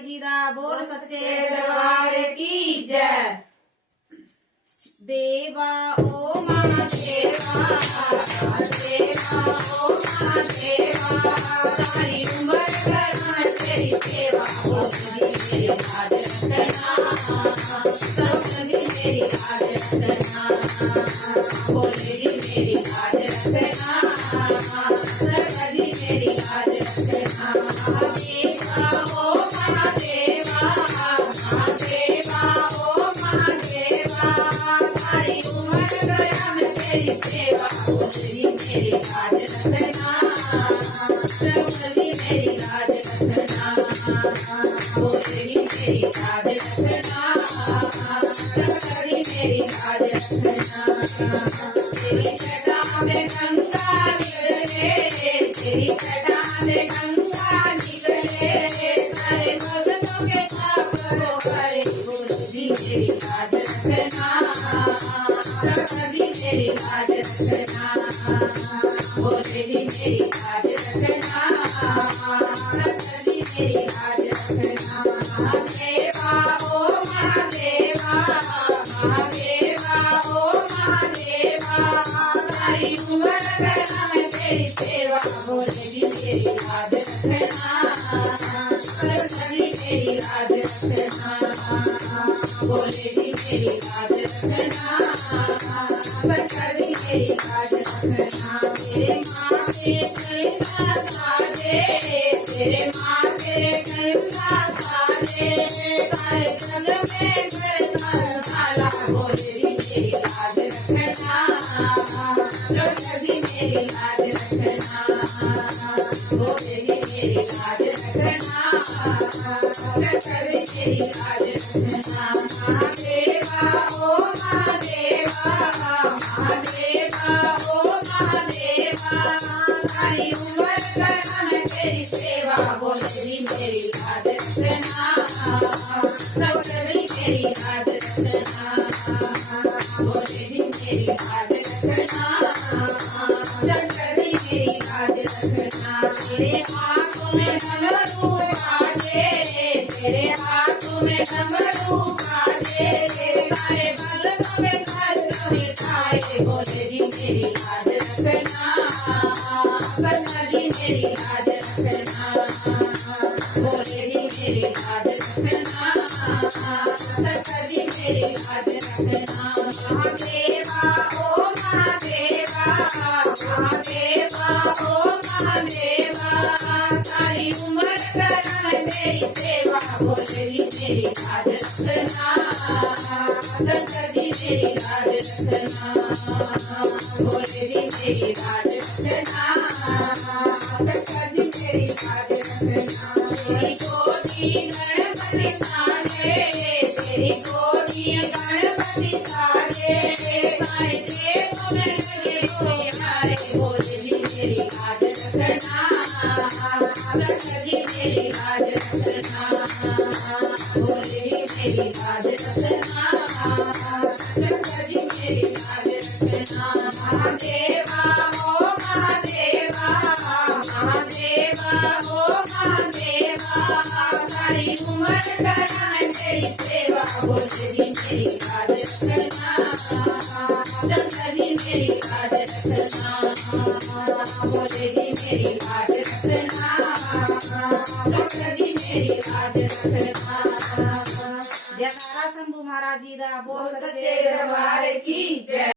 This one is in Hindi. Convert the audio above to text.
महाराज जी दा बोल सच्चे दरबार की जय। देवा ओ महादेवा, देवा ओ महादेवा, सारी उम्र करना तेरी सेवा, मेरी याद रखना, सब मेरी याद रखना, बोलेगी मेरी याद रखना, सब मेरी याद रखना। देवा ओ महादेवा, महादेवा ओ महादेवा, सारी उम्र गया मैं तेरी सेवा, बोलेगी मेरी याद रखना, सब मेरी याद रखना, बोलेगी मेरी याद रखना, सब मेरी याद रखना। तेरी जटा में गंगा निकले, तेरी जटा में गंगा निकले, सारे भक्तों के पाप को हरे, बोलेगी मेरी याद रखना, सब मेरी याद रखना, बोलेगी मेरी याद रखना, सब मेरी याद रखना। महादेवा ओ महादेवा, महादेवा ओ महादेवा, सारी उम्र करना मैं तेरी सेवा, बोलेगी मेरी याद रखना, सब मेरी याद रखना, बोलेगी मेरी याद रखना, सब मेरी याद रखना। तेरे माथे गंगा साजे, तेरे माथे गंगा साजे, सारे जग में गंगा डाला, बोलेगी मेरी याद रखना, सब मेरी याद रखना, बोलेगी मेरी याद रखना, सब मेरी याद रखना। महादेवा ओ महादेवा, महादेवा ओ महादेवा, सारी उम्र करना मैं तेरी सेवा, बोलेगी मेरी याद रखना, सब मेरी याद रखना, बोलेगी मेरी याद रखना, सब मेरी याद रखना। तेरे हाथों में डमरू बाजे, तेरे हाथों में डमरू बाजे, सारे भक्तों के कष्ट मिटाए, बोलेगी मेरी याद रखना, सब मेरी याद रखना, बोलेगी मेरी याद रखना, सब मेरी याद रखना। महादेवा ओ महादेवा, महादेवा ओ महादेवा, सारी उम्र करना तेरी सेवा, बोलेगी मेरी याद रखना, सब मेरी याद रखना, बोलेगी मेरी याद रखना, सब मेरी याद रखना। तेरी गोदी गणपति साजे, तेरी गोदी गणपति साजे, सारे देवों में लगे कोई हमारे, बोलेगी मेरी याद रखना, सब मेरी याद रखना, बोलेगी मेरी याद रखना, सब मेरी याद रखना। महादेवा ओ महादेवा, महादेवा ओ महादेवा, सारी उम्र करना मैं तेरी सेवा, बोलेगी मेरी याद रखना, सब मेरी याद रखना, बोलेगी मेरी याद रखना, सब मेरी याद रखना। जयकारा शंभू महाराज जी दा बोल सच्चे दरबार की जय।